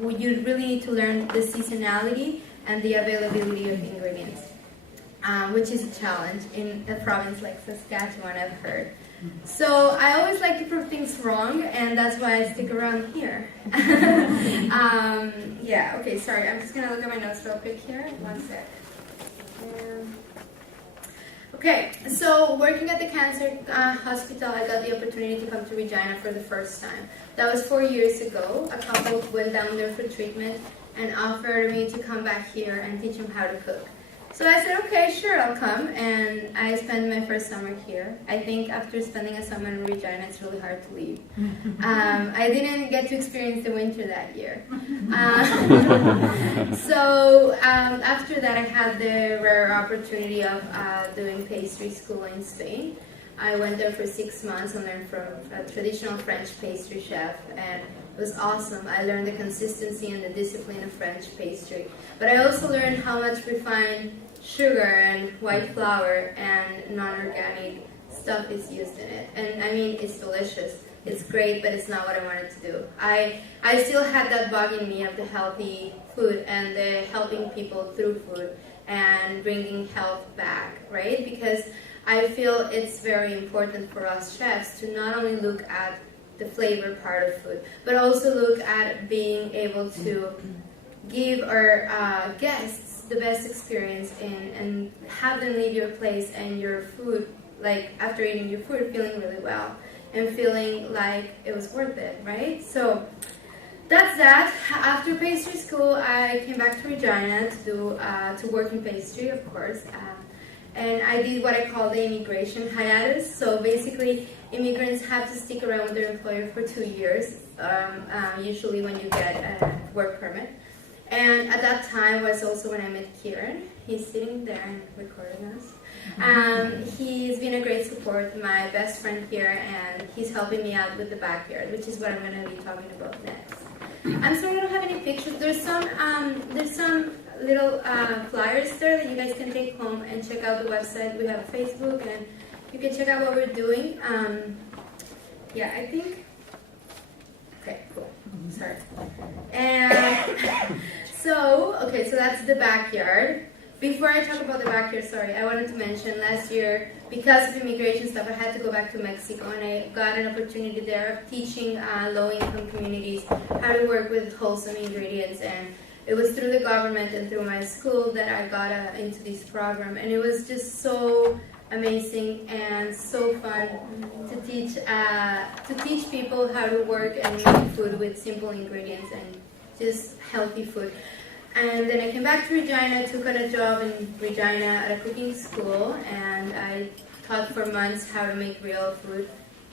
you really need to learn the seasonality and the availability of ingredients, which is a challenge in a province like Saskatchewan, I've heard. So I always like to prove things wrong, and that's why I stick around here. Yeah, okay, sorry, I'm just going to look at my notes real quick here. One sec. Okay, so working at the cancer hospital, I got the opportunity to come to Regina for the first time. That was 4 years ago. A couple went down there for treatment and offered me to come back here and teach them how to cook. So I said, okay, sure, I'll come, and I spent my first summer here. I think after spending a summer in Regina, it's really hard to leave. I didn't get to experience the winter that year. So after that, I had the rare opportunity of doing pastry school in Spain. I went there for 6 months and learned from a traditional French pastry chef, and it was awesome. I learned the consistency and the discipline of French pastry. But I also learned how much refined sugar and white flour and non-organic stuff is used in it. And I mean, it's delicious. It's great, but it's not what I wanted to do. I still had that bug in me of the healthy food and the helping people through food and bringing health back, right? Because I feel it's very important for us chefs to not only look at the flavor part of food, but also look at being able to give our guests the best experience and have them leave your place and your food, like after eating your food, feeling really well and feeling like it was worth it, right? So that's that. After pastry school, I came back to Regina to work in pastry, of course. And I did what I call the immigration hiatus. So basically, immigrants have to stick around with their employer for 2 years, usually when you get a work permit. And at that time was also when I met Kieran. He's sitting there and recording us. He's been a great support, my best friend here, and he's helping me out with the backyard, which is what I'm going to be talking about next. I'm sorry I don't have any pictures. There's some little flyers there that you guys can take home and check out the website. We have Facebook, and you can check out what we're doing. Yeah, I think. Okay, cool. Sorry. And so that's the backyard. Before I talk about the backyard, I wanted to mention last year, because of immigration stuff, I had to go back to Mexico, and I got an opportunity there of teaching low-income communities how to work with wholesome ingredients. And it was through the government and through my school that I got into this program, and it was just so amazing and so fun to teach people how to work and make food with simple ingredients and just healthy food. And then I came back to Regina, took on a job in Regina at a cooking school, and I taught for months how to make real food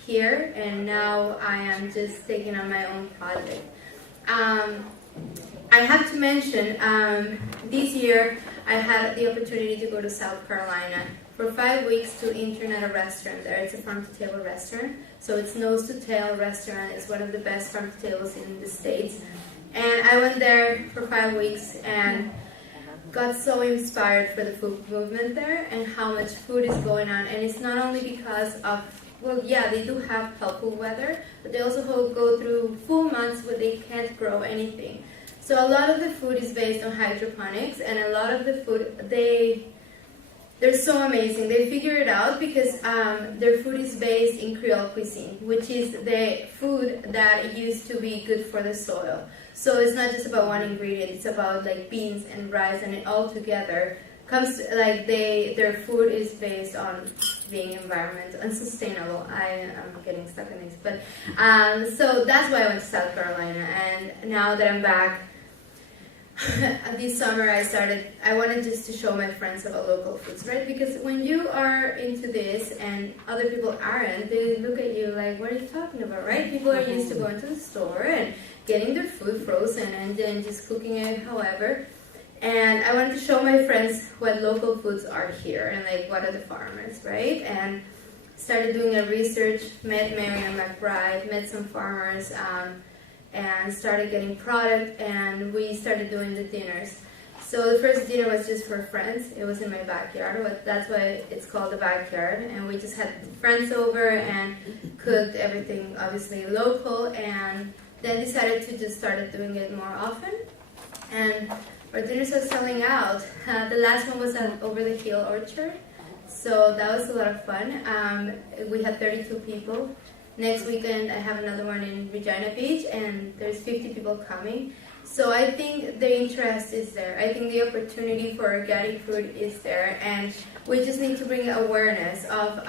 here, and now I am just taking on my own project. I have to mention, this year I had the opportunity to go to South Carolina for 5 weeks to intern at a restaurant there. It's a farm-to-table restaurant, so it's nose-to-tail restaurant. It's one of the best farm-to-tables in the States. And I went there for 5 weeks and got so inspired for the food movement there and how much food is going on. And it's not only because of, well, yeah, they do have helpful weather, but they also go through full months where they can't grow anything. So a lot of the food is based on hydroponics, and a lot of the food, they're so amazing. They figure it out because their food is based in Creole cuisine, which is the food that used to be good for the soil. So it's not just about one ingredient, it's about like beans and rice, and it all together comes to, like their food is based on being environmental and sustainable. I'm getting stuck in this, but so that's why I went to South Carolina, and now that I'm back, this summer I wanted just to show my friends about local foods, right? Because when you are into this and other people aren't, they look at you like, what are you talking about, right? People are used to going to the store and getting their food frozen and then just cooking it however. And I wanted to show my friends what local foods are here and like what are the farmers, right? And started doing a research, met Mariana McBride, met some farmers, and started getting product, and we started doing the dinners. So the first dinner was just for friends. It was in my backyard, but that's why it's called the backyard. And we just had friends over and cooked everything, obviously local, and then decided to just start doing it more often. And our dinners are selling out. The last one was at Over the Hill Orchard, so that was a lot of fun. We had 32 people. Next weekend I have another one in Regina Beach, and there's 50 people coming. So I think the interest is there. I think the opportunity for organic food is there, and we just need to bring awareness of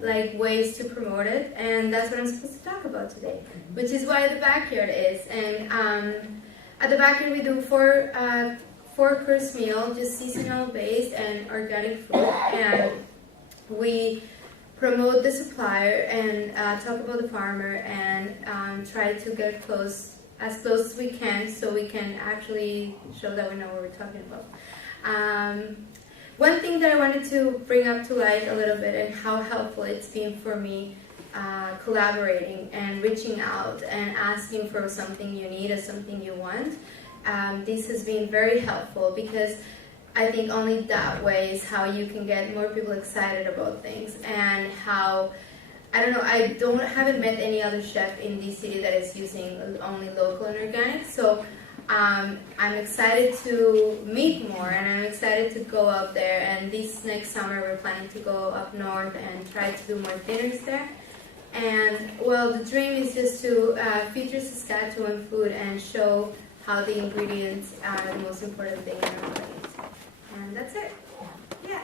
like ways to promote it, and that's what I'm supposed to talk about today, which is why the backyard is. And at the backyard we do four-course meal, just seasonal based and organic food, and we promote the supplier and talk about the farmer and try to get as close as we can, so we can actually show that we know what we're talking about. One thing that I wanted to bring up to light a little bit, and how helpful it's been for me collaborating and reaching out and asking for something you need or something you want. This has been very helpful, because I think only that way is how you can get more people excited about things, and how, I don't know, I haven't met any other chef in this city that is using only local and organic, so I'm excited to meet more, and I'm excited to go out there, and this next summer we're planning to go up north and try to do more dinners there. And well, the dream is just to feature Saskatchewan food and show how the ingredients are the most important thing in our plate. And that's it. Yeah.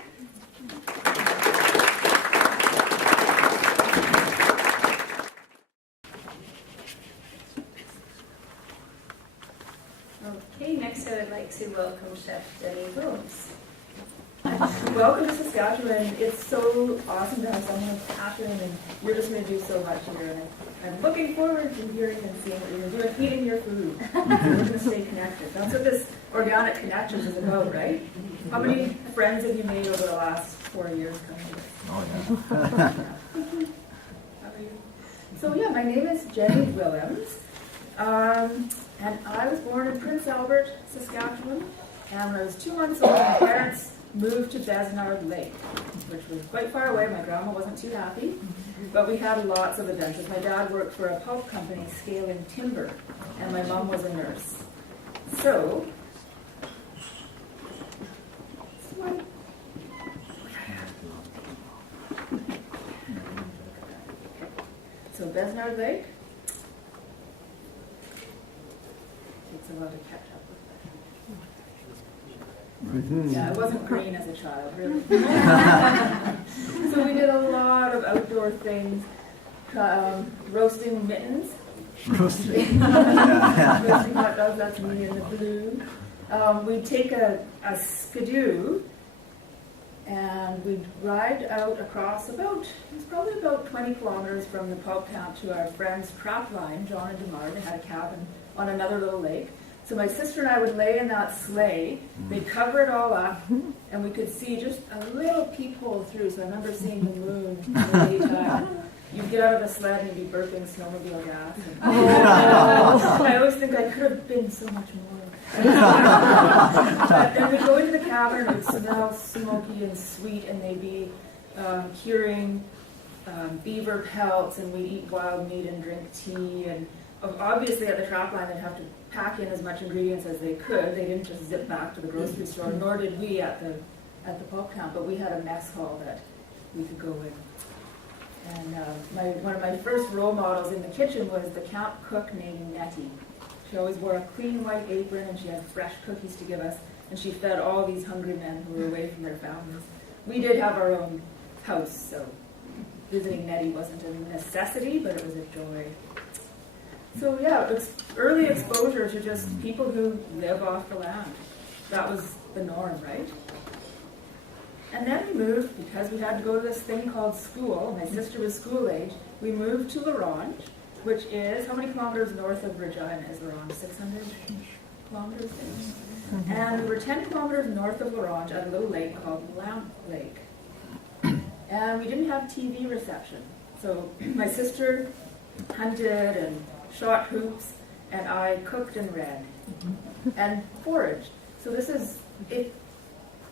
Okay, next I would like to welcome Chef Jenni Willems. Welcome to Saskatchewan. It's so awesome to have someone with passion, and you're just going to do so much here. And I'm looking forward to hearing and seeing what you're going to do, eating your food. So we're going to stay connected. That's what this Organic Connections is about, right? How many friends have you made over the last 4 years coming to this? Oh, yeah. How are you? So, yeah, my name is Jenni Willems. And I was born in Prince Albert, Saskatchewan. And when I was 2 months old, my parents moved to Besnard Lake, which was quite far away. My grandma wasn't too happy, but we had lots of adventures. My dad worked for a pulp company scaling timber, and my mom was a nurse. So Besnard Lake takes a while to catch up with that. Yeah, I wasn't green as a child, really. So we did a lot of outdoor things, roasting mittens. Roasting hot dogs, that's me in the blue. We'd take a skidoo, and we'd ride out across it's probably about 20 kilometers from the pulp camp to our friend's trap line, John and DeMar. They had a cabin on another little lake. So my sister and I would lay in that sleigh, they'd cover it all up, and we could see just a little peephole through. So I remember seeing the moon in the daytime. You'd get out of the sled and you'd be burping snowmobile gas. I always think I could have been so much more. And we'd go into the cabin, and it would smell smoky and sweet, and they'd be curing beaver pelts, and we'd eat wild meat and drink tea. And obviously at the trap line, they'd have to pack in as much ingredients as they could. They didn't just zip back to the grocery store, nor did we at the pulp camp, but we had a mess hall that we could go in. And one of my first role models in the kitchen was the camp cook named Nettie. She always wore a clean white apron, and she had fresh cookies to give us, and she fed all these hungry men who were away from their families. We did have our own house, so visiting Nettie wasn't a necessity, but it was a joy. So yeah, it was early exposure to just people who live off the land. That was the norm, right? And then we moved, because we had to go to this thing called school. My sister was school age. We moved to La Ronge, which is, how many kilometers north of Regina is La Ronge? 600 kilometers? And we were 10 kilometers north of La Ronge at a little lake called Lamp Lake. And we didn't have TV reception. So my sister hunted and shot hoops, and I cooked and read and foraged. So this is,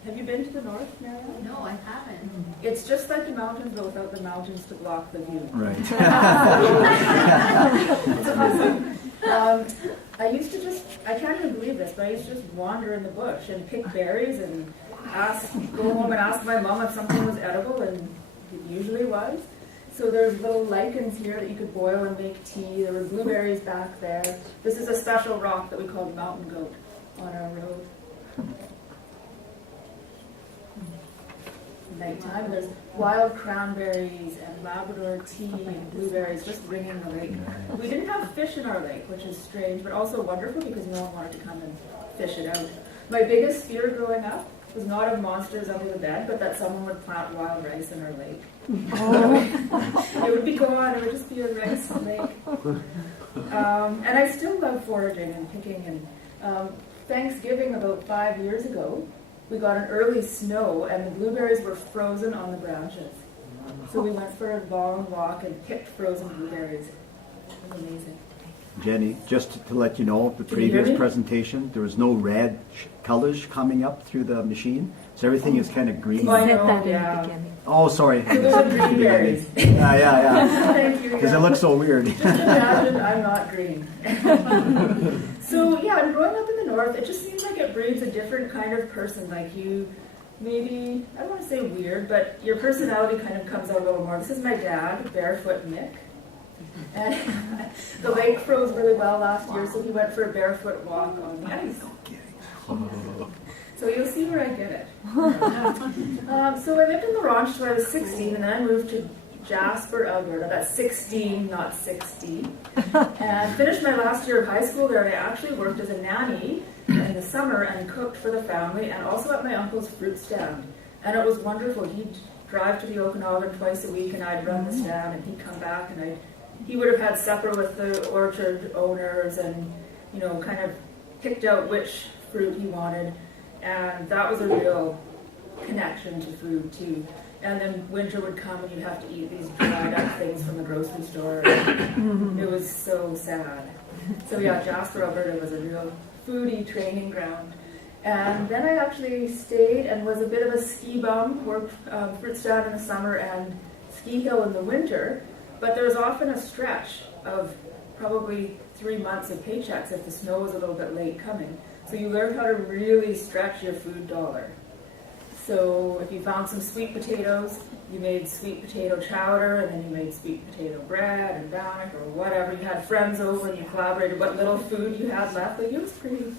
Have you been to the north, Mariana? No, I haven't. It's just like the mountains, but without the mountains to block the view. Right. It's awesome. I used to I can't even believe this, but I used to just wander in the bush and pick berries and go home and ask my mom if something was edible, and it usually was. So there's little lichens here that you could boil and make tea. There were blueberries back there. This is a special rock that we called mountain goat on our road. Nighttime, and there's wild cranberries and Labrador tea and blueberries just ringing the lake. We didn't have fish in our lake, which is strange, but also wonderful because no one wanted to come and fish it out. My biggest fear growing up was not of monsters under the bed, but that someone would plant wild rice in our lake. Oh. It would be gone, it would just be a rice lake. And I still love foraging and picking. And Thanksgiving about 5 years ago, we got an early snow and the blueberries were frozen on the branches. So we went for a long walk and picked frozen blueberries. It was amazing. Jenny, just to let you know, the Can you hear previous me? presentation, there was no red colors coming up through the machine, so everything is kind of green. Oh, I Said know, that in yeah. the beginning. Oh, sorry. So those are green berries. Yeah. Thank you. Because it looks so weird. Just imagine I'm not green. So yeah, and growing up in the north, it just seems like it breeds a different kind of person. Like you, maybe, I don't want to say weird, but your personality kind of comes out a little more. This is my dad, Barefoot Mick. And the lake froze really well last year, so he went for a barefoot walk on the ice. So you'll see where I get it. So I lived in the ranch till I was 16, and then I moved to Jasper, Alberta. That's 16, not 60. And finished my last year of high school there. I actually worked as a nanny in the summer and cooked for the family, and also at my uncle's fruit stand. And it was wonderful. He'd drive to the Okanagan twice a week, and I'd run the stand, and he'd come back, and he would have had supper with the orchard owners, and kind of picked out which fruit he wanted. And that was a real connection to food too. And then winter would come and you'd have to eat these dried up things from the grocery store. It was so sad. So yeah, Jasper, Alberta was a real foodie training ground. And then I actually stayed and was a bit of a ski bum, worked fruit stand in the summer and ski hill in the winter. But there was often a stretch of probably 3 months of paychecks if the snow was a little bit late coming. So you learn how to really stretch your food dollar. So if you found some sweet potatoes, you made sweet potato chowder, and then you made sweet potato bread and bannock or whatever. You had friends over and you collaborated what little food you had left. Like, it was pretty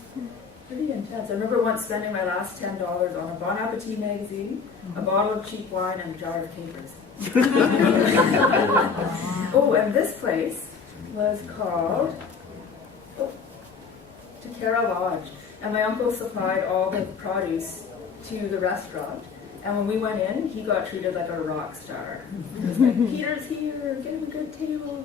intense. I remember once spending my last $10 on a Bon Appetit magazine, a bottle of cheap wine, and a jar of capers. Oh, and this place was called Takara Lodge. And my uncle supplied all the produce to the restaurant. And when we went in, he got treated like a rock star. It was like, Peter's here, get him a good table.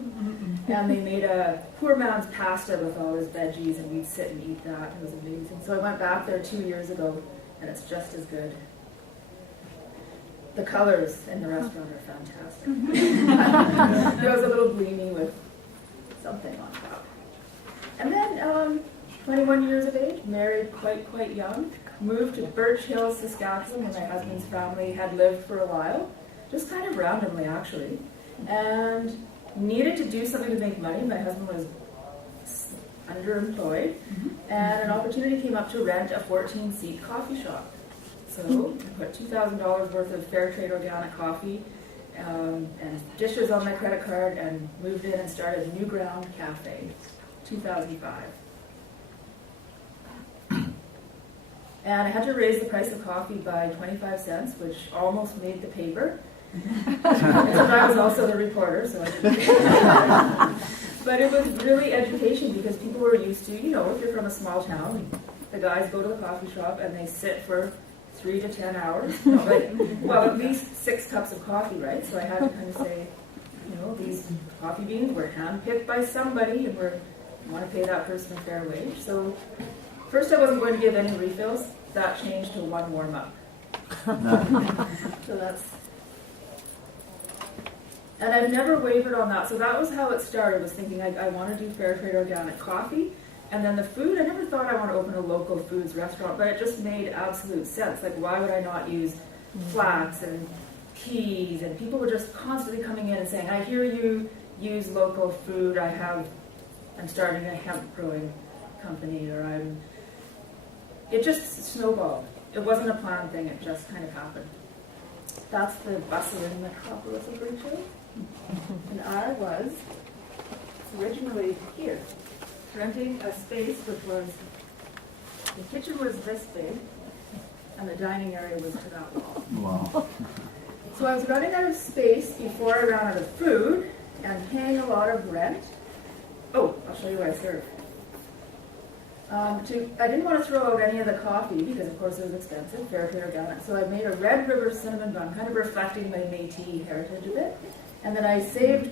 And they made a poor man's pasta with all his veggies, and we'd sit and eat that. It was amazing. So I went back there 2 years ago, and it's just as good. The colors in the restaurant are fantastic. It was a little gleamy with something on top. And then, 21 years of age, married quite young, moved to Birch Hill, Saskatchewan, where my husband's family had lived for a while, just kind of randomly actually, and needed to do something to make money. My husband was underemployed, and an opportunity came up to rent a 14-seat coffee shop. So I put $2,000 worth of fair trade organic coffee and dishes on my credit card and moved in and started New Ground Cafe, 2005. And I had to raise the price of coffee by 25 cents, which almost made the paper. Except I was also the reporter, so I didn't. But it was really education because people were used to, if you're from a small town, the guys go to the coffee shop and they sit for 3 to 10 hours. At least 6 cups of coffee, right? So I had to kind of say, these coffee beans were handpicked by somebody and we want to pay that person a fair wage. So first I wasn't going to give any refills. That changed to 1 warm-up. So that's... And I've never wavered on that. So that was how it started, was thinking I want to do fair trade organic coffee. And then the food, I never thought I want to open a local foods restaurant, but it just made absolute sense. Like, why would I not use flax and peas? And people were just constantly coming in and saying, I hear you use local food. I'm starting a hemp growing company, or it just snowballed. It wasn't a planned thing, it just kind of happened. That's the bustling metropolis of Brito. And I was originally here, renting a space which was, the kitchen was this big, and the dining area was to that wall. Wow. So I was running out of space before I ran out of food, and paying a lot of rent. Oh, I'll show you what I served. I didn't want to throw out any of the coffee because, of course, it was expensive, fairly organic. So I made a Red River cinnamon bun, kind of reflecting my Métis heritage a bit. And then I saved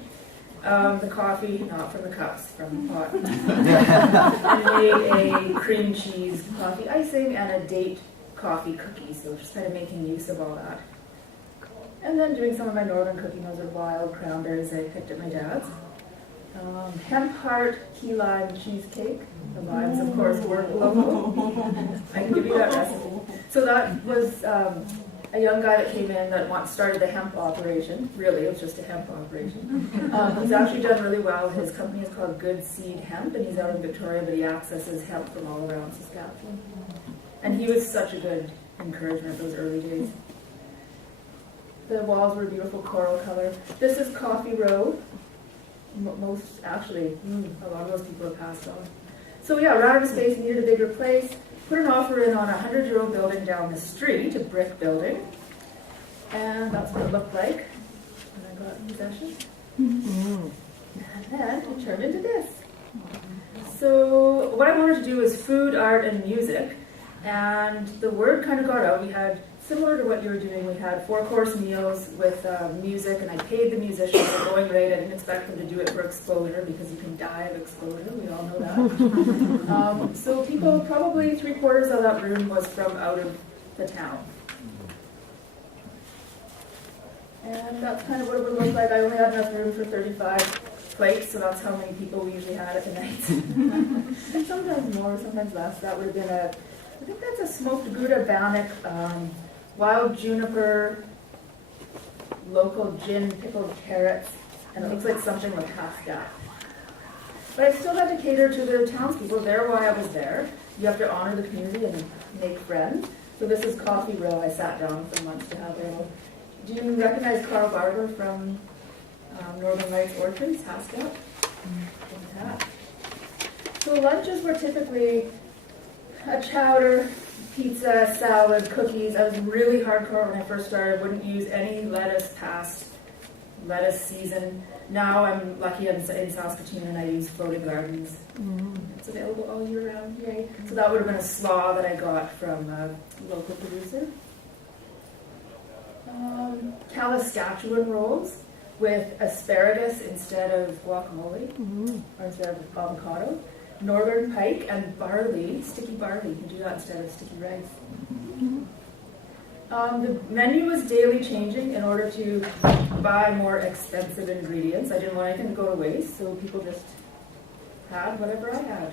the coffee, not from the cups, from the pot. And made a cream cheese coffee icing and a date coffee cookie. So just kind of making use of all that. And then doing some of my northern cooking. Those are wild cranberries I picked at my dad's. Hemp heart key lime cheesecake. The limes, of course, were local. I can give you that recipe. So that was a young guy that came in that started the hemp operation. Really, it was just a hemp operation. He's actually done really well. His company is called Good Seed Hemp, and he's out in Victoria, but he accesses hemp from all around Saskatchewan. And he was such a good encouragement those early days. The walls were beautiful coral color. This is Coffee Row. A lot of those people have passed on. So yeah, ran out of space, needed a bigger place. Put an offer in on a 100-year-old building down the street, a brick building. And that's what it looked like when I got in possession. And then it turned into this. So what I wanted to do was food, art, and music. And the word kind of got out. We had, similar to what you were doing, we had 4-course meals with music, and I paid the musicians a going rate. I didn't expect them to do it for exposure because you can die of exposure. We all know that. So people, probably 3/4 of that room was from out of the town. And that's kind of what it would look like. I only had enough room for 35 plates, so that's how many people we usually had at the night. And sometimes more, sometimes less. That would have been I think that's a smoked Gouda Bannock, wild juniper, local gin, pickled carrots, and it looks like something with Pascal. But I still had to cater to the townspeople. They're why I was there. You have to honor the community and make friends. So this is Coffee Row. I sat down for months to have a. Do you recognize Carl Barber from Northern Lights Orchards, Pascal? So lunches were typically a chowder, pizza, salad, cookies. I was really hardcore when I first started. Wouldn't use any lettuce past lettuce season. Now I'm lucky I'm in Saskatoon and I use floating gardens. It's available all year round. Yay. So that would have been a slaw that I got from a local producer. Calisacuan rolls with asparagus instead of guacamole, or instead of avocado. Northern pike and barley, sticky barley. You can do that instead of sticky rice. The menu was daily changing in order to buy more expensive ingredients. I didn't want anything to go to waste, so people just had whatever I had.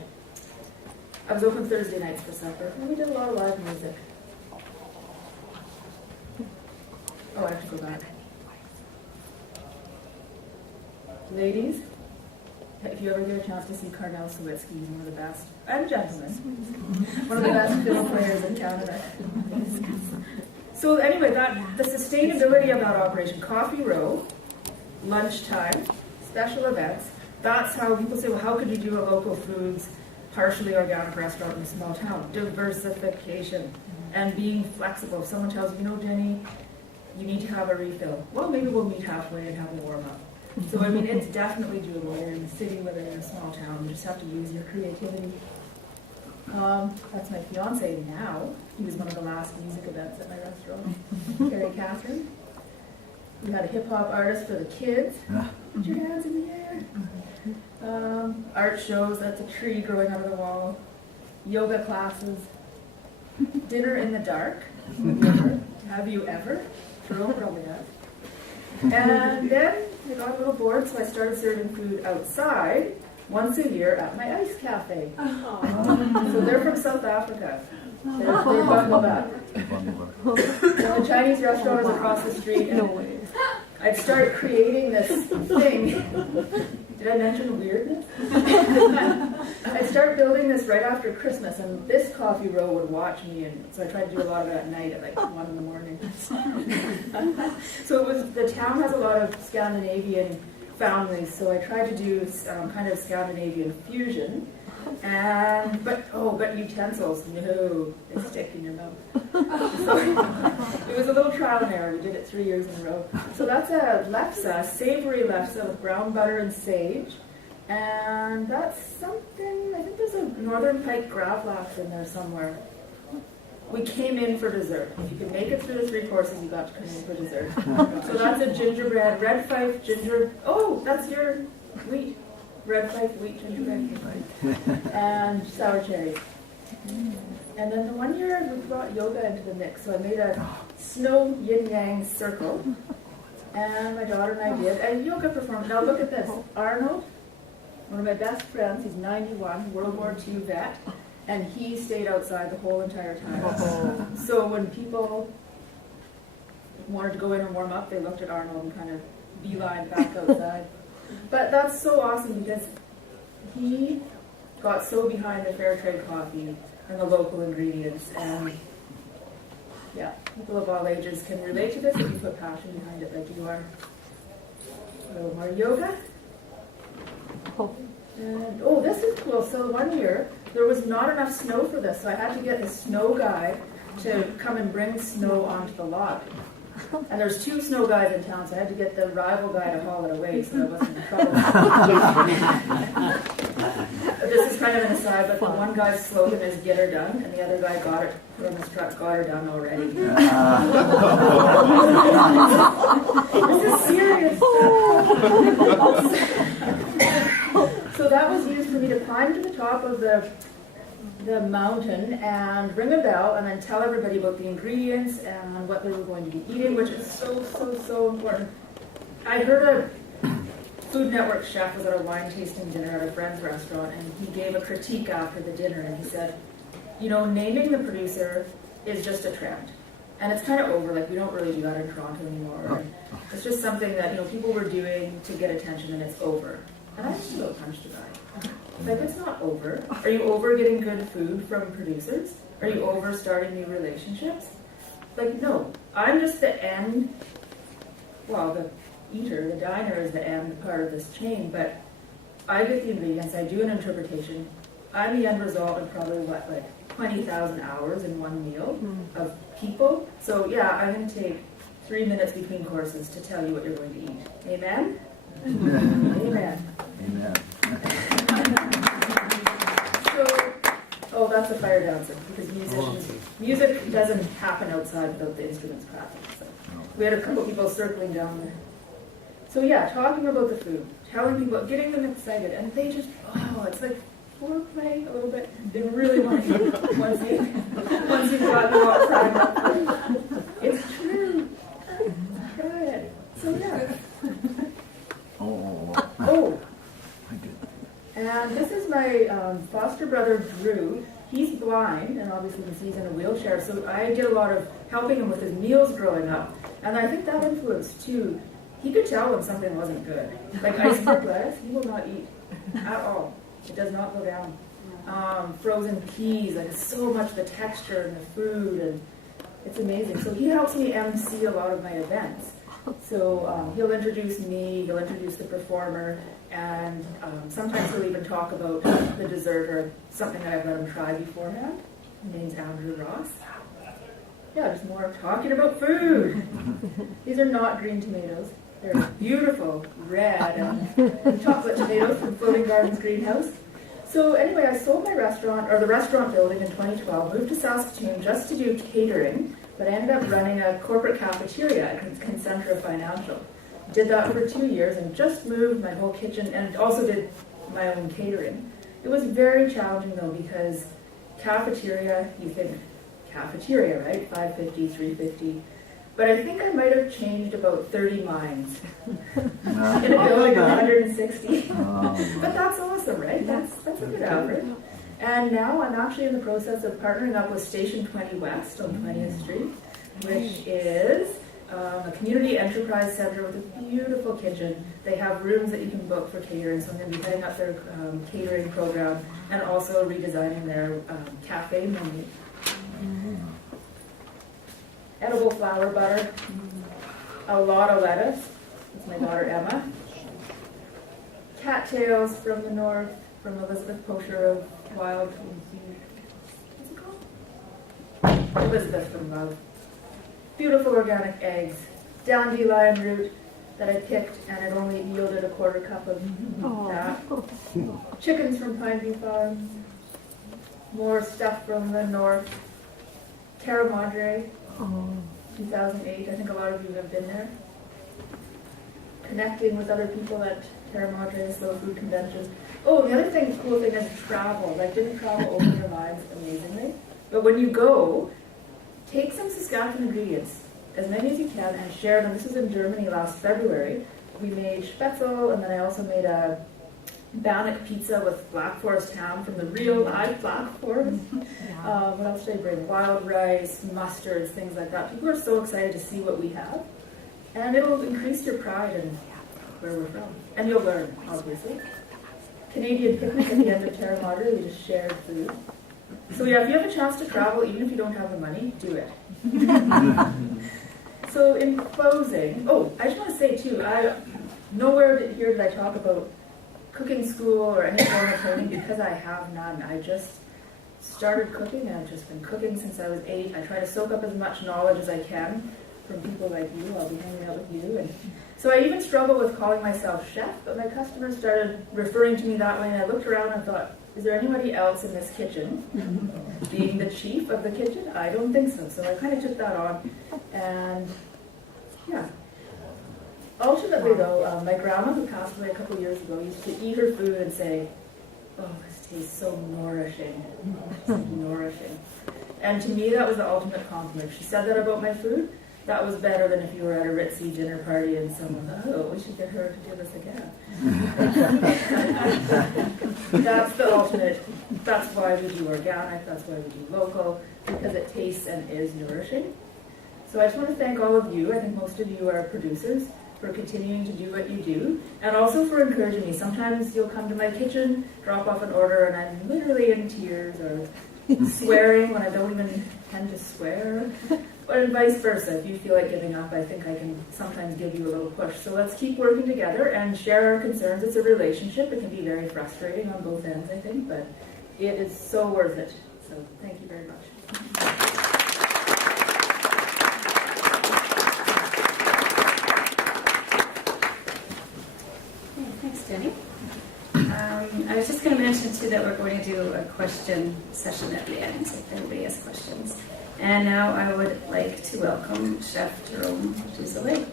I was open Thursday nights for supper, and we did a lot of live music. Oh, I have to go back. Ladies, if you ever get a chance to see Carnell Sawitsky, he's one of the best, and gentlemen, one of the best fiddle players in Canada. So anyway, the sustainability of that operation, Coffee Row, lunchtime, special events, that's how people say, well, how could you do a local foods, partially organic restaurant in a small town? Diversification and being flexible. If someone tells you, Jenny, you need to have a refill. Well, maybe we'll meet halfway and have a warm-up. So, I mean, it's definitely doable. Whether you're in the city, whether you're in a small town, you just have to use your creativity. That's my fiance now. He was one of the last music events at my restaurant. Carrie Catherine. We had a hip-hop artist for the kids. Put your hands in the air. Art shows, that's a tree growing out of the wall. Yoga classes. Dinner in the dark. Have you ever? Jerome probably has. And then I got a little bored, so I started serving food outside once a year at my ice cafe. So they're from South Africa. They bundled up. And the Chinese restaurant was across the street, and I'd start creating this thing. Did I mention weirdness? I'd start building this right after Christmas, and this coffee row would watch me, and so I tried to do a lot of it at night at like 1 in the morning. So the town has a lot of Scandinavian families, so I tried to do kind of Scandinavian fusion. But utensils, no, they stick in your mouth. So it was a little trial and error. We did it 3 years in a row. So that's a lefse, savory lefse with brown butter and sage. And that's something, I think there's a Northern Pike Gravlax in there somewhere. We came in for dessert. If you can make it through the 3 courses, you got to come in for dessert. So that's a gingerbread, red fife, ginger. Oh, that's your wheat. Red fife, wheat, gingerbread, and sour cherries. And then the one year we brought yoga into the mix, so I made a snow yin-yang circle, and my daughter and I did a yoga performance. Now look at this. Arnold, one of my best friends, he's 91, World War II vet, and he stayed outside the whole entire time. So when people wanted to go in and warm up, they looked at Arnold and kind of beeline back outside. But that's so awesome because he got so behind the fair trade coffee and the local ingredients, and yeah, people of all ages can relate to this if you put passion behind it like you are. A little more yoga. And oh, this is cool. So one year there was not enough snow for this, so I had to get a snow guy to come and bring snow onto the lot. And there's 2 snow guys in town, so I had to get the rival guy to haul it away so I wasn't in trouble. This is kind of an aside, but the one guy's slogan is "Get her done," and the other guy got it from his truck, got her done already. This is serious. So that was used for me to climb to the top of the mountain and ring a bell and then tell everybody about the ingredients and what they were going to be eating, which is so important. I heard a Food Network chef was at a wine tasting dinner at a friend's restaurant, and he gave a critique after the dinner, and he said, you know, naming the producer is just a trend. And it's kind of over, like we don't really do that in Toronto anymore. And it's just something that, you know, people were doing to get attention, and it's over. And I just feel punched about it. Like, it's not over. Are you over getting good food from producers? Are you over starting new relationships? Like, no. I'm just the end, well, the eater, the diner is the end part of this chain, but I get the ingredients, I do an interpretation. I'm the end result of probably, what, like 20,000 hours in one meal of people. So, yeah, I'm going to take 3 minutes between courses to tell you what you're going to eat. Amen? Amen. Amen. Oh, that's a fire dancer, because music doesn't happen outside without the instruments cracking. So we had a couple people circling down there. So yeah, talking about the food, telling people, getting them excited, and they just, oh, it's like foreplay a little bit. They really want to eat once you've got them all primed up. It's true. Try it. So yeah. Oh. And this is my foster brother, Drew. He's blind, and obviously he's in a wheelchair, so I did a lot of helping him with his meals growing up. And I think that influenced, too. He could tell when something wasn't good. Like iceberg lettuce, he will not eat at all. It does not go down. Frozen peas, like so much the texture and the food, and it's amazing. So he helps me MC a lot of my events. So he'll introduce me, he'll introduce the performer, and sometimes he'll even talk about the dessert or something that I've let him try beforehand. His name's Andrew Ross. Yeah, just more talking about food. These are not green tomatoes. They're beautiful, red, and chocolate tomatoes from Floating Gardens Greenhouse. So anyway, I sold my restaurant, or the restaurant building in 2012, moved to Saskatoon just to do catering, but I ended up running a corporate cafeteria at Concentra Financial. Did that for 2 years and just moved my whole kitchen and also did my own catering. It was very challenging though, because cafeteria, you think cafeteria, right? $550, $350. but I think I might have changed about 30 minds in a Oh, building of God. 160. Oh, But that's awesome, right? That's a good average. And now I'm actually in the process of partnering up with Station 20 West on 20th Street, which is a community enterprise center with a beautiful kitchen. They have rooms that you can book for catering, so I'm going to be heading up their catering program and also redesigning their cafe menu. Edible flour butter, a lot of lettuce. It's my daughter Emma. Cattails from the north, from Elizabeth Pocher of Wild. What's it called? Elizabeth from Love. Beautiful organic eggs. Dandelion root that I picked, and it only yielded a quarter cup of that. Chickens from Pineview Farms. More stuff from the north. Terra Madre, 2008. I think a lot of you have been there. Connecting with other people at Terra Madre, slow food conventions. Oh, the other thing, cool thing is travel. Like, didn't travel open your minds amazingly? But when you go, take some Saskatchewan ingredients, as many as you can, and share them. This was in Germany last February. We made spätzle, and then I also made a Bannock pizza with Black Forest ham from the real live Black Forest. What else did I bring? Wild rice, mustards, things like that. People are so excited to see what we have. And it'll increase your pride in where we're from. And you'll learn, obviously. Canadian picnic at the end of Terra Madre, we just shared food. So yeah, if you have a chance to travel, even if you don't have the money, do it. So in closing, I just want to say too, nowhere here did I talk about cooking school or any form of training because I have none. I just started cooking and I've just been cooking since I was 8. I try to soak up as much knowledge as I can from people like you. I'll be hanging out with you. And so I even struggle with calling myself chef, but my customers started referring to me that way, and I looked around and thought, is there anybody else in this kitchen being the chief of the kitchen? I don't think so. So I kind of took that on, and yeah. Ultimately though, my grandma, who passed away a couple of years ago, used to eat her food and say, oh, this tastes so nourishing. So nourishing. And to me, that was the ultimate compliment. She said that about my food. That was better than if you were at a ritzy dinner party and someone thought, oh, we should get her to do this again. That's the ultimate. That's why we do organic. That's why we do local, because it tastes and is nourishing. So I just want to thank all of you. I think most of you are producers, for continuing to do what you do, and also for encouraging me. Sometimes you'll come to my kitchen, drop off an order, and I'm literally in tears or swearing when I don't even tend to swear. But vice versa, if you feel like giving up, I think I can sometimes give you a little push. So let's keep working together and share our concerns. It's a relationship. It can be very frustrating on both ends, I think, but it is so worth it. So thank you very much. Thanks, Jenny. I was just going to mention too that we're going to do a question session at the end if anybody has questions. And now I would like to welcome Chef Jérôme Douzelet.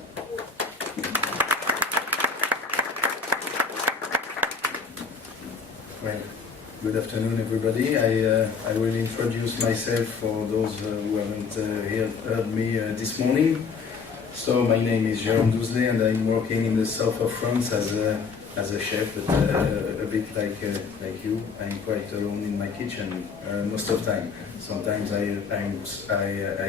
Well, good afternoon, everybody. I will introduce myself for those who haven't heard me this morning. So my name is Jérôme Douzelet, and I'm working in the south of France as a chef, but a bit like you. I'm quite alone in my kitchen most of the time. Sometimes I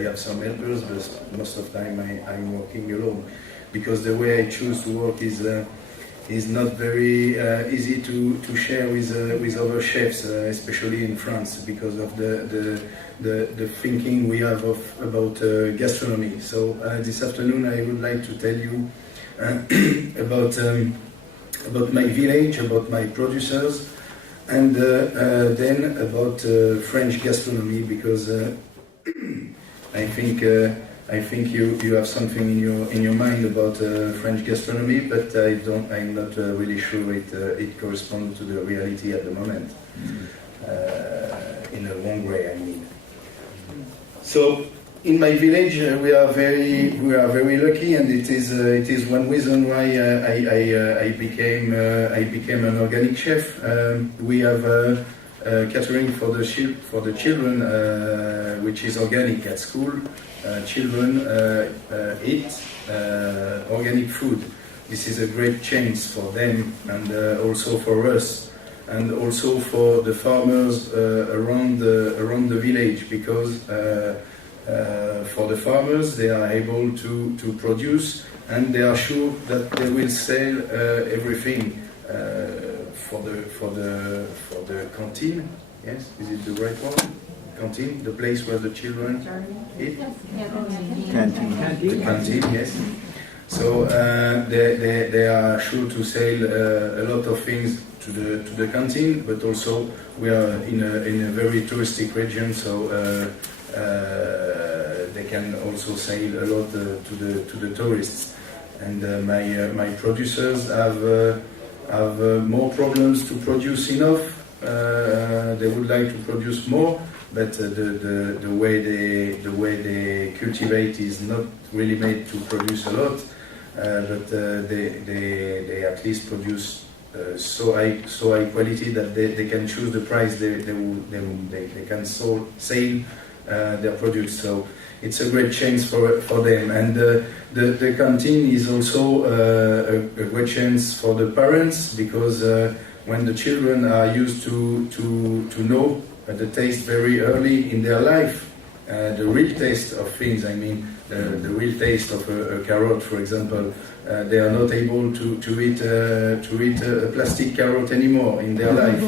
have some helpers, but most of the time I'm working alone, because the way I choose to work is not very easy to share with other chefs, especially in France, because of the thinking we have about gastronomy. So this afternoon I would like to tell you about my village, about my producers, and then about French gastronomy, because I think you have something in your mind about French gastronomy, but I'm not really sure it corresponds to the reality at the moment. In a wrong way, I mean. So in my village, we are very lucky, and it is one reason why I became an organic chef. We have catering for the children, which is organic at school. Children eat organic food. This is a great change for them and also for us, and also for the farmers around the village, because for the farmers they are able to produce, and they are sure that they will sell everything for the canteen. Yes, is it the right one? Canteen, the place where the children eat. Canteen. The canteen, yes. So they are sure to sell a lot of things to the canteen, but also we are in a very touristic region, so they can also sell a lot to the tourists. And my producers have more problems to produce enough. They would like to produce more, but the way they cultivate is not really made to produce a lot. But they at least produce so high quality that they can choose the price they can sell their products. So it's a great chance for them. And the canteen is also a great chance for the parents, because when the children are used to know the taste very early in their life, the real taste of things, I mean, the real taste of a carrot, for example, they are not able to eat a plastic carrot anymore in their life.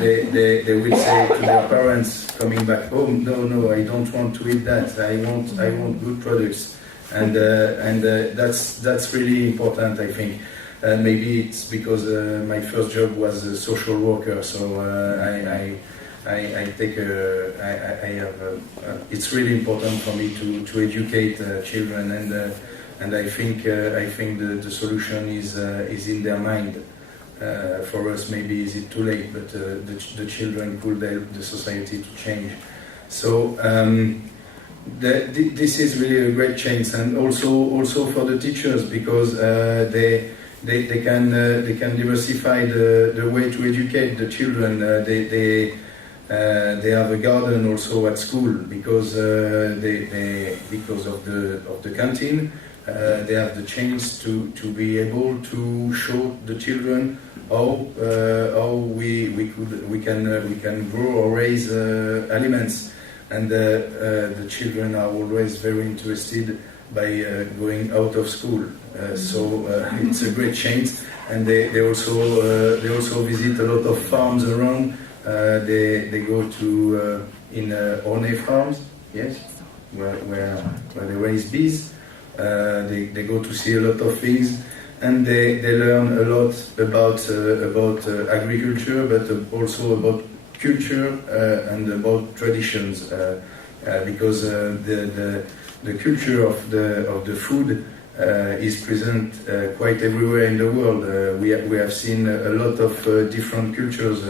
They will say to their parents coming back home, no, I don't want to eat that. I want good products, and that's really important, I think. Maybe it's because my first job was a social worker, so it's really important for me to educate children, and I think the solution is in their mind. For us, maybe is it too late, but the children could help the society to change. So this is really a great change, and also for the teachers, because they can diversify the way to educate the children. They have a garden also at school, because because of the canteen. They have the chance to be able to show the children how we can grow or raise aliments, and the children are always very interested by going out of school. So it's a great chance, and they also visit a lot of farms around. They go to in Ornay farms, yes, where they raise bees. They go to see a lot of things, and they learn a lot about agriculture, but also about culture and about traditions, because the culture of the food is present quite everywhere in the world. We have seen a lot of different cultures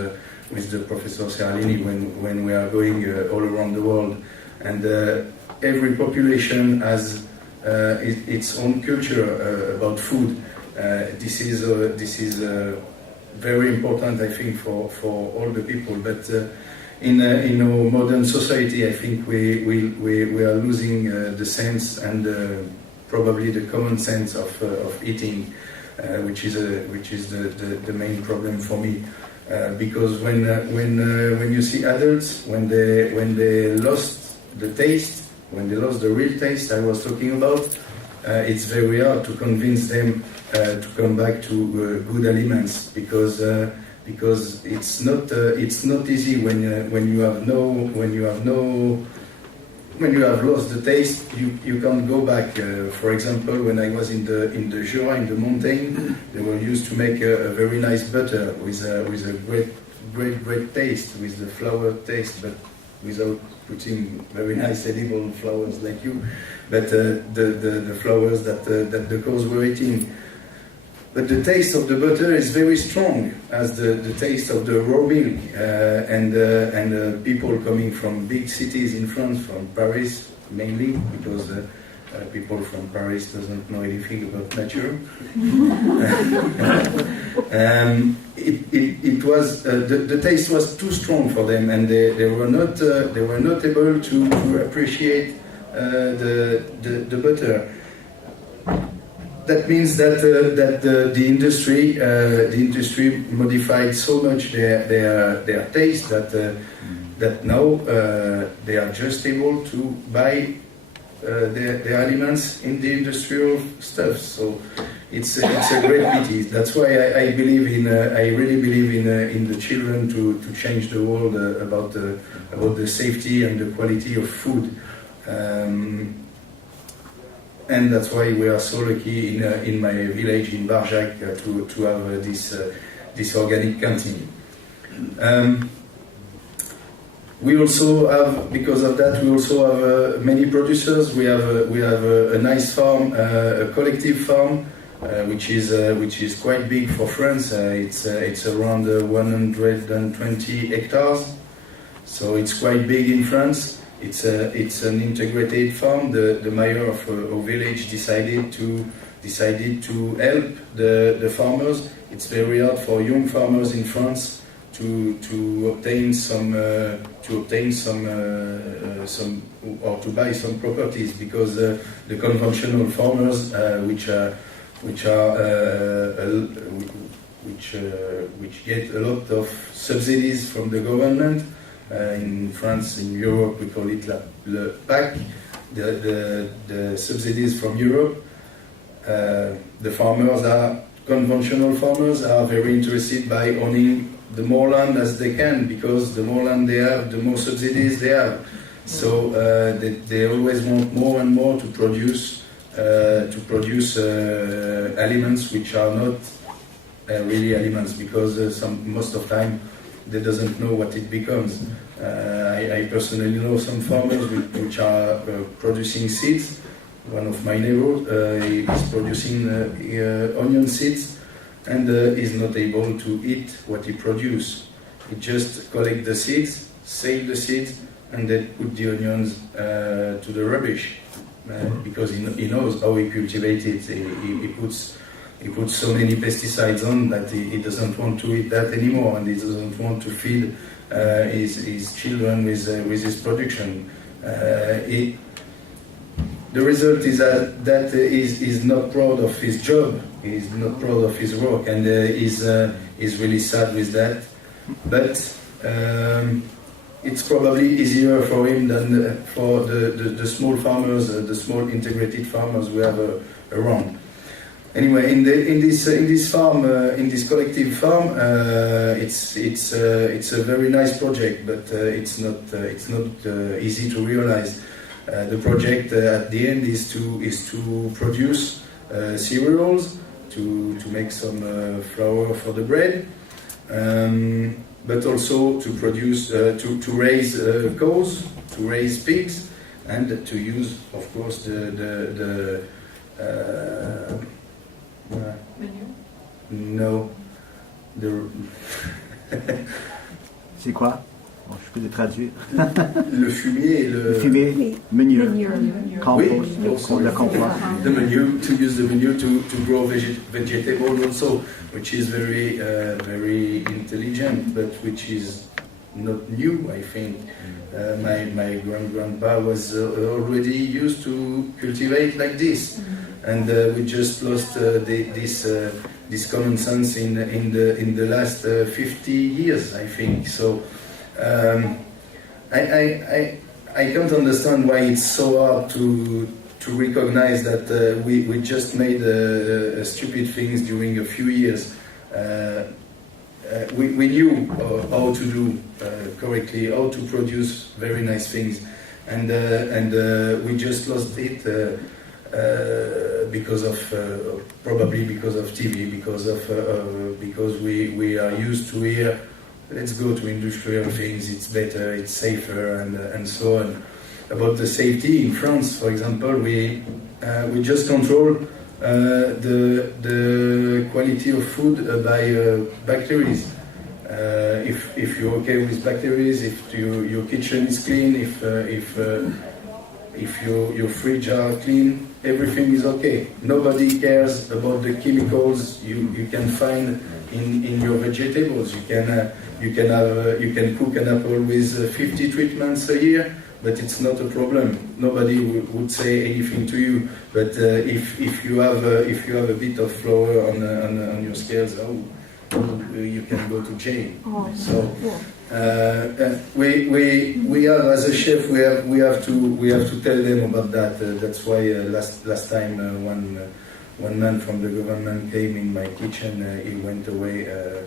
with the Professor Seralini when we are going all around the world, and every population has its own culture about food. This is very important, I think, for all the people. But in our modern society, I think we are losing the sense and probably the common sense of eating, which is the main problem for me. Because when you see adults, when they lost the taste, when they lost the real taste I was talking about, it's very hard to convince them to come back to good aliments, because it's not easy when you have lost the taste, you can't go back. For example, when I was in the Jura, in the mountain, they were used to make a very nice butter with a great taste, with the flour taste, but without putting very nice edible flowers like you, but the flowers that the cows were eating. But the taste of the butter is very strong as the taste of the raw milk, and people coming from big cities in France, from Paris mainly, because People from Paris doesn't know anything about nature. It was the taste was too strong for them, and they were not able to appreciate the butter. That means that the industry modified so much their taste that now they are just able to buy their aliments in the industrial stuff. So it's a great pity. That's why I really believe in the children to change the world about the safety and the quality of food. And that's why we are so lucky in my village in Barjac to have this organic canteen. We also have, because of that, we also have many producers. We have a nice farm, a collective farm, which is quite big for France. It's around 120 hectares, so it's quite big in France. It's an integrated farm. The mayor of our village decided to help the farmers. It's very hard for young farmers in France to obtain some or to buy some properties, because the conventional farmers which get a lot of subsidies from the government. In France, in Europe, we call it le PAC, the subsidies from Europe. The conventional farmers are very interested by owning the more land as they can, because the more land they have, the more subsidies they have. So they always want more and more to produce aliments which are not really aliments, because most of the time they doesn't know what it becomes. I personally know some farmers which are producing seeds. One of my neighbors is producing onion seeds, and is not able to eat what he produces. He just collect the seeds, save the seeds, and then put the onions to the rubbish, because he knows how he cultivates it. He puts so many pesticides on that he doesn't want to eat that anymore, and he doesn't want to feed his children with his production. The result is that he's not proud of his job, he's not proud of his work, and he's really sad with that. But it's probably easier for him than for the small farmers, the small integrated farmers we have around. Anyway, in this farm, in this collective farm, it's a very nice project, but it's not easy to realize. The project at the end is to produce cereals, to make some flour for the bread, but also to produce to raise cows, to raise pigs, and to use, of course, the no. C'est quoi? Bon, je peux le traduire. Le fumier et le fumier, manure. Compost, oui, le compost. The manure, to use the manure to grow vegetables also, which is very intelligent, but which is not new, I think. My grandpa was already used to cultivate like this, and we just lost this common sense in the last 50 years, I think. So I can't understand why it's so hard to recognize that we just made stupid things during a few years. We knew how to do correctly, how to produce very nice things, and we just lost it probably because of TV, because we are used to hear, let's go to industrial things, it's better, it's safer, and so on. About the safety in France, for example, we just control the quality of food by bacteria. If you're okay with bacteria, if your kitchen is clean, if if your fridge are clean, everything is okay. Nobody cares about the chemicals you can find in your vegetables. You can cook an apple with 50 treatments a year, but it's not a problem. Nobody would say anything to you. But if you have a bit of flour on your scales, you can go to jail. So we have, as a chef, we have to tell them about that. That's why last time one man from the government came in my kitchen. He went away a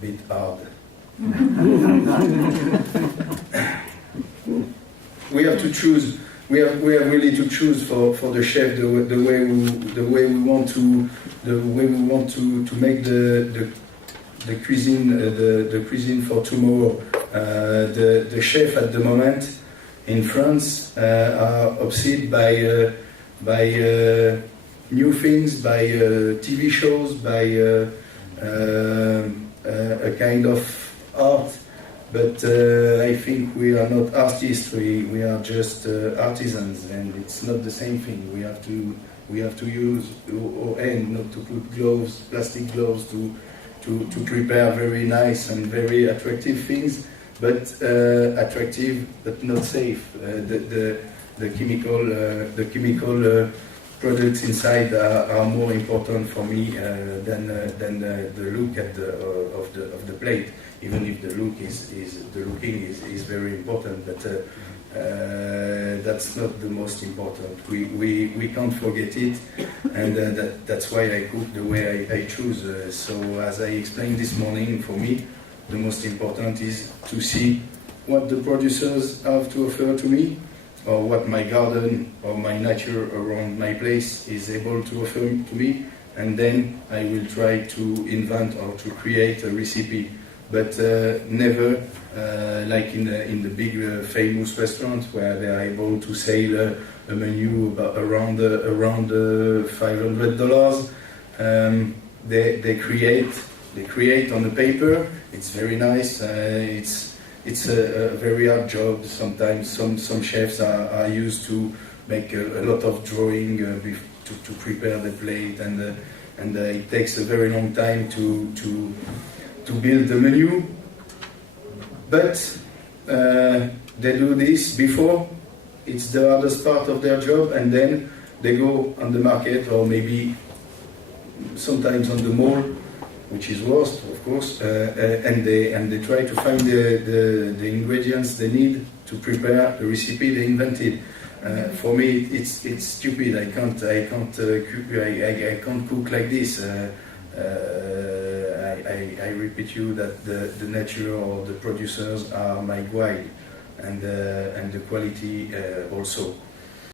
bit hard. We have to choose. We have really to choose for the chef the way we want to make the cuisine for tomorrow. The chef at the moment in France are obsessed by new things, by TV shows, by a kind of art. But I think we are not artists. We are just artisans, and it's not the same thing. We have to use our hand, not to put gloves, plastic gloves, to prepare very nice and very attractive things, but attractive but not safe. The chemical products inside are more important for me than the look of the plate. Even if the looking is very important, but that's not the most important. We can't forget it, and that's why I cook the way I choose. So as I explained this morning, for me, the most important is to see what the producers have to offer to me, or what my garden or my nature around my place is able to offer to me, and then I will try to invent or to create a recipe. But never like in the big famous restaurants where they are able to sell a menu around $500. They create on the paper. It's very nice. It's a very hard job. Sometimes some chefs are used to make a lot of drawing to prepare the plate, and it takes a very long time to build the menu, but they do this before. It's the hardest part of their job, and then they go on the market, or maybe sometimes on the mall, which is worst, of course, and they try to find the ingredients they need to prepare the recipe they invented. For me, it's stupid. I can't cook like this. I repeat you that the nature of the producers are my guide, and the quality also.